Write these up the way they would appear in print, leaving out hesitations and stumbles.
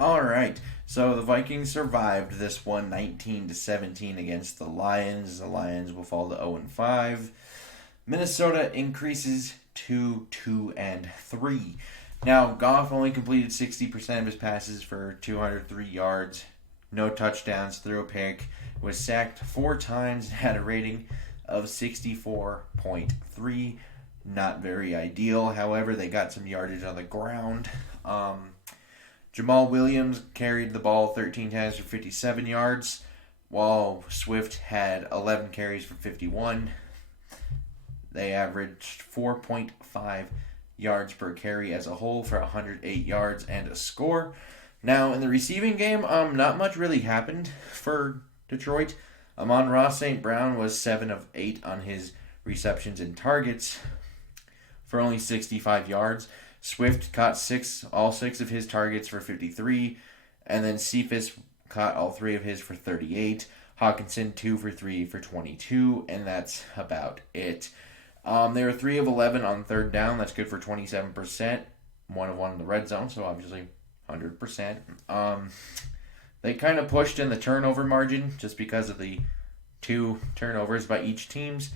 All right. So the Vikings survived this one 19-17 against the Lions. The Lions will fall to 0-5. Minnesota increases to 2-3. Now, Goff only completed 60% of his passes for 203 yards, no touchdowns, threw a pick, was sacked 4 times, had a rating of 64.3. Not very ideal. However, they got some yardage on the ground. Jamal Williams carried the ball 13 times for 57 yards, while Swift had 11 carries for 51. They averaged 4.5 yards per carry as a whole for 108 yards and a score. Now, in the receiving game, not much really happened for Detroit. Amon-Ra St. Brown was 7 of 8 on his receptions and targets for only 65 yards. Swift caught all six of his targets for 53, and then Cephas caught all 3 of his for 38. Hawkinson 2 for 3 for 22, and that's about it. They were 3 of 11 on third down. That's good for 27%. 1 of 1 in the red zone, so obviously 100%. They kind of pushed in the turnover margin just because of the 2 turnovers by each teams.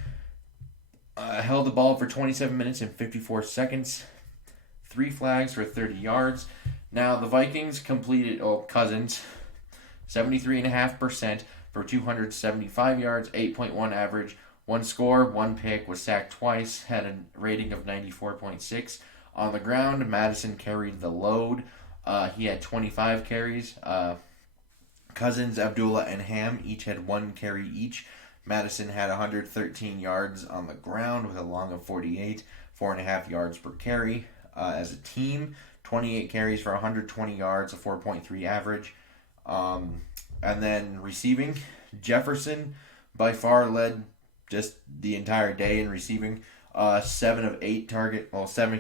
Held the ball for 27 minutes and 54 seconds. 3 flags for 30 yards. Now, the Vikings completed, Cousins, 73.5% for 275 yards, 8.1 average, 1 score, 1 pick, was sacked twice, had a rating of 94.6. On the ground, Madison carried the load. He had 25 carries. Cousins, Abdullah, and Ham each had 1 carry each. Madison had 113 yards on the ground with a long of 48, 4.5 yards per carry. As a team, 28 carries for 120 yards, a 4.3 average. And then receiving, Jefferson by far led just the entire day in receiving. 7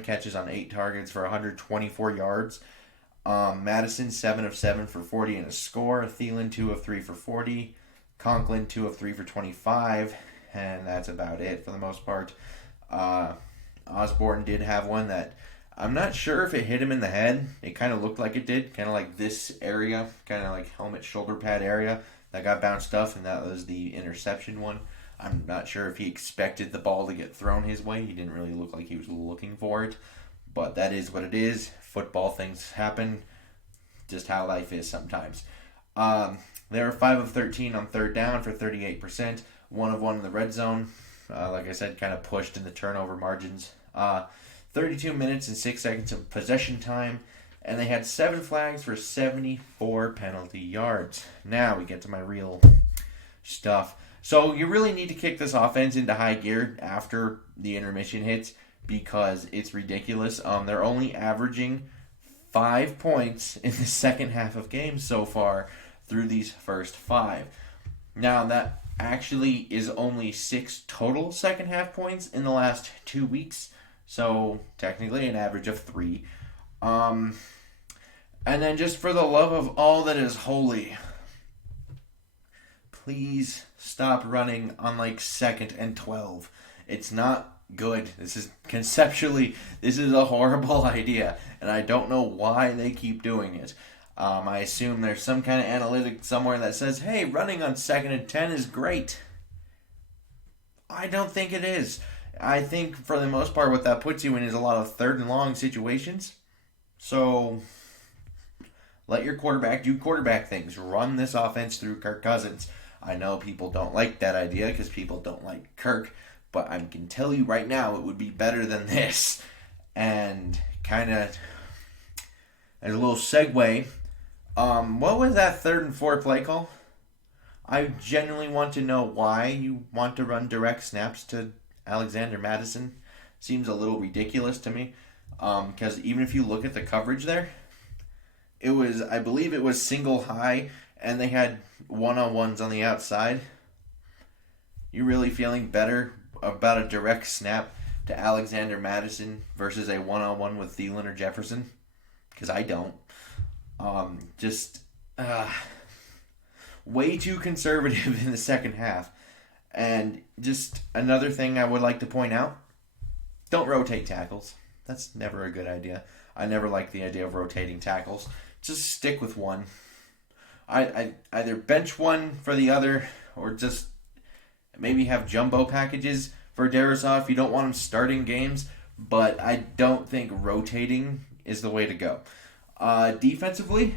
catches on 8 targets for 124 yards. Madison 7 of 7 for 40 and a score. Thielen 2 of 3 for 40. Conklin 2 of 3 for 25, and that's about it for the most part. Osborne did have one that I'm not sure if it hit him in the head. It kind of looked like it did, kind of like this area, kind of like helmet shoulder pad area that got bounced off, and that was the interception one. I'm not sure if he expected the ball to get thrown his way. He didn't really look like he was looking for it, but that is what it is. Football things happen, just how life is sometimes. They were 5 of 13 on third down for 38%, 1 of 1 in the red zone. Like I said, kind of pushed in the turnover margins. 32 minutes and 6 seconds of possession time, and they had 7 flags for 74 penalty yards. Now we get to my real stuff. So you really need to kick this offense into high gear after the intermission hits because it's ridiculous. They're only averaging 5 points in the second half of games so far through these first 5. Now that actually is only 6 total second half points in the last 2 weeks. So technically an average of 3. And then just for the love of all that is holy, please stop running on like 2nd and 12. It's not good. This is a horrible idea, and I don't know why they keep doing it. I assume there's some kind of analytic somewhere that says, hey, running on 2nd and 10 is great. I don't think it is. I think for the most part what that puts you in is a lot of 3rd and long situations. So let your quarterback do quarterback things. Run this offense through Kirk Cousins. I know people don't like that idea because people don't like Kirk, but I can tell you right now it would be better than this. And kind of as a little segue, what was that 3rd and 4 play call? I genuinely want to know why you want to run direct snaps to Alexander Madison. Seems a little ridiculous to me. Because even if you look at the coverage there, I believe it was single high, and they had one-on-ones on the outside. You really feeling better about a direct snap to Alexander Madison versus a one-on-one with Thielen or Jefferson? Because I don't. Way too conservative in the second half. And just another thing I would like to point out, don't rotate tackles. That's never a good idea. I never like the idea of rotating tackles. just stick with one. I either bench one for the other, or just maybe have jumbo packages for Derazov if you don't want him starting games. But I don't think rotating is the way to go. Defensively,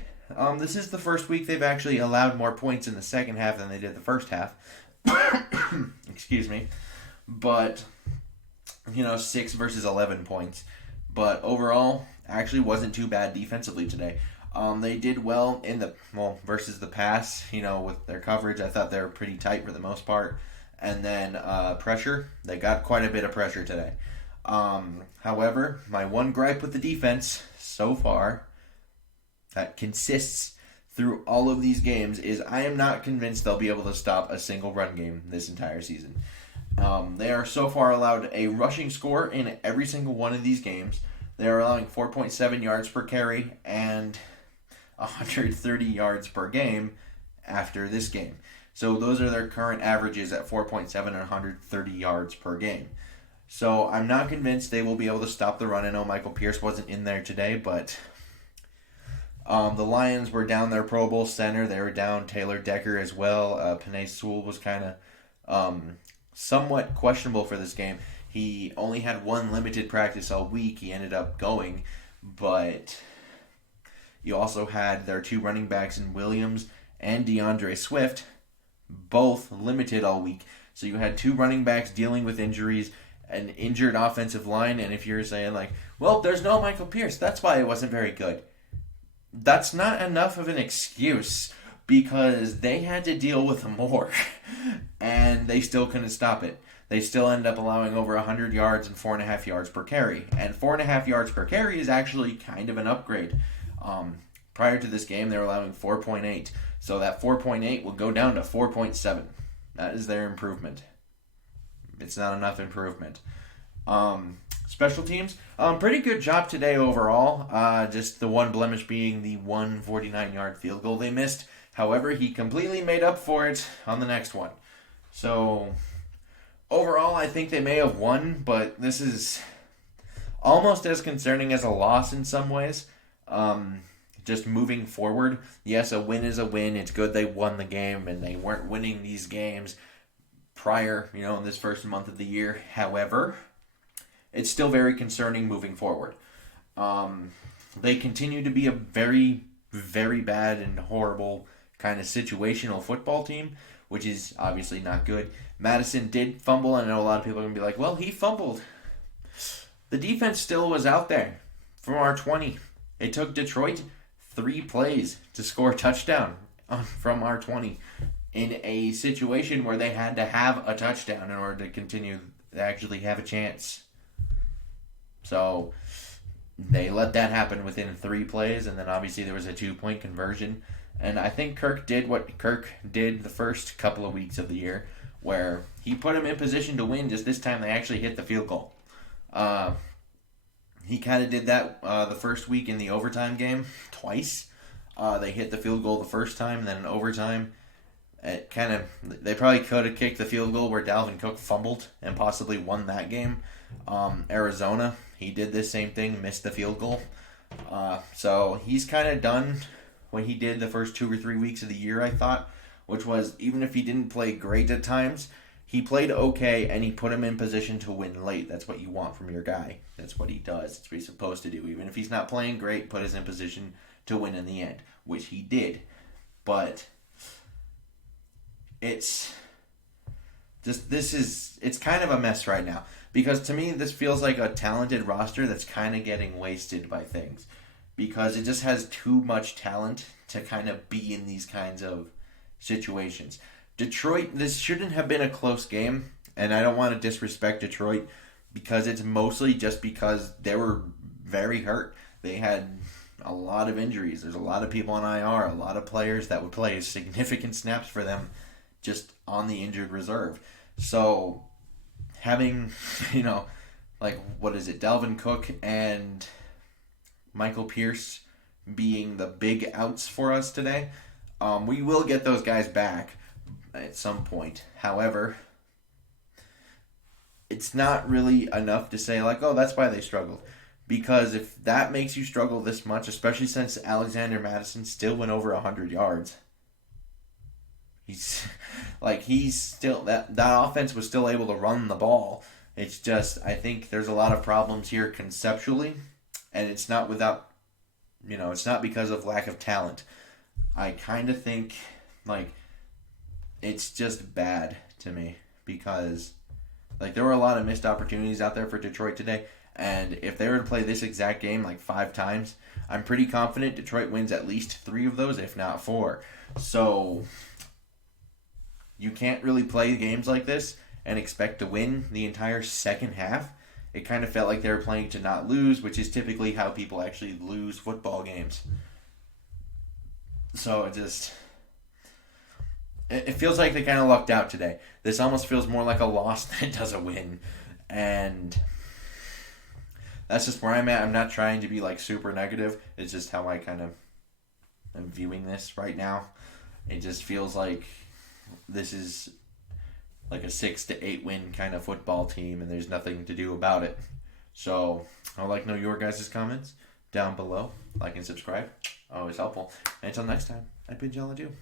this is the first week they've actually allowed more points in the second half than they did the first half. Excuse me. But, 6 versus 11 points. But overall, actually wasn't too bad defensively today. They did well versus the pass, with their coverage. I thought they were pretty tight for the most part. And then pressure, they got quite a bit of pressure today. However, my one gripe with the defense so far that consists through all of these games is I am not convinced they'll be able to stop a single run game this entire season. They are so far allowed a rushing score in every single one of these games. They are allowing 4.7 yards per carry and 130 yards per game after this game. So those are their current averages at 4.7 and 130 yards per game. So I'm not convinced they will be able to stop the run. I know Michael Pierce wasn't in there today, but the Lions were down their Pro Bowl center. They were down Taylor Decker as well. Penei Sewell was kind of somewhat questionable for this game. He only had one limited practice all week. He ended up going, but you also had their two running backs in Williams and DeAndre Swift, both limited all week. So you had two running backs dealing with injuries, an injured offensive line, and if you're saying there's no Michael Pierce, that's why it wasn't very good. That's not enough of an excuse because they had to deal with more and they still couldn't stop it. They still ended up allowing over 100 yards and 4.5 yards per carry. And 4.5 yards per carry is actually kind of an upgrade. Prior to this game, they were allowing 4.8. So that 4.8 will go down to 4.7. That is their improvement. It's not enough improvement. Special teams, pretty good job today overall. Just the one blemish being the 149-yard field goal they missed. However, he completely made up for it on the next one. So overall, I think they may have won, but this is almost as concerning as a loss in some ways. Just moving forward, yes, a win is a win. It's good they won the game, and they weren't winning these games prior, in this first month of the year. However, it's still very concerning moving forward. They continue to be a very, very bad and horrible kind of situational football team, which is obviously not good. Madison did fumble, and I know a lot of people are going to be like, well, he fumbled. The defense still was out there from our 20. It took Detroit 3 plays to score a touchdown from our 20 in a situation where they had to have a touchdown in order to continue to actually have a chance. So they let that happen within 3 plays, and then obviously there was a 2-point conversion. And I think Kirk did what Kirk did the first couple of weeks of the year, where he put him in position to win, just this time they actually hit the field goal. He kind of did that the first week in the overtime game twice. They hit the field goal the first time, then in overtime. They probably could have kicked the field goal where Dalvin Cook fumbled and possibly won that game. Arizona, he did this same thing, missed the field goal. So he's kind of done what he did the first 2 or 3 weeks of the year, I thought, which was even if he didn't play great at times, he played okay and he put him in position to win late. That's what you want from your guy. That's what he does. That's what he's supposed to do. Even if he's not playing great, put us in position to win in the end, which he did. But it's kind of a mess right now. Because to me, this feels like a talented roster that's kind of getting wasted by things. Because it just has too much talent to kind of be in these kinds of situations. Detroit, this shouldn't have been a close game. And I don't want to disrespect Detroit because it's mostly just because they were very hurt. They had a lot of injuries. There's a lot of people on IR, a lot of players that would play significant snaps for them just on the injured reserve. So having, Dalvin Cook and Michael Pierce being the big outs for us today, we will get those guys back at some point. However, it's not really enough to say that's why they struggled. Because if that makes you struggle this much, especially since Alexander Madison still went over 100 yards, he's still that offense was still able to run the ball. It's just I think there's a lot of problems here conceptually, and it's not without it's not because of lack of talent. I kind of think like it's just bad to me because there were a lot of missed opportunities out there for Detroit today. And if they were to play this exact game 5 times, I'm pretty confident Detroit wins at least 3 of those, if not 4. So you can't really play games like this and expect to win the entire second half. It kind of felt like they were playing to not lose, which is typically how people actually lose football games. So it feels like they kind of lucked out today. This almost feels more like a loss than it does a win. And that's just where I'm at. I'm not trying to be super negative. It's just how I kind of am viewing this right now. It just feels like this is a 6 to 8 win kind of football team, and there's nothing to do about it. So I'd like to know your guys' comments down below. Like and subscribe. Always helpful. And until next time, I bid y'all adieu.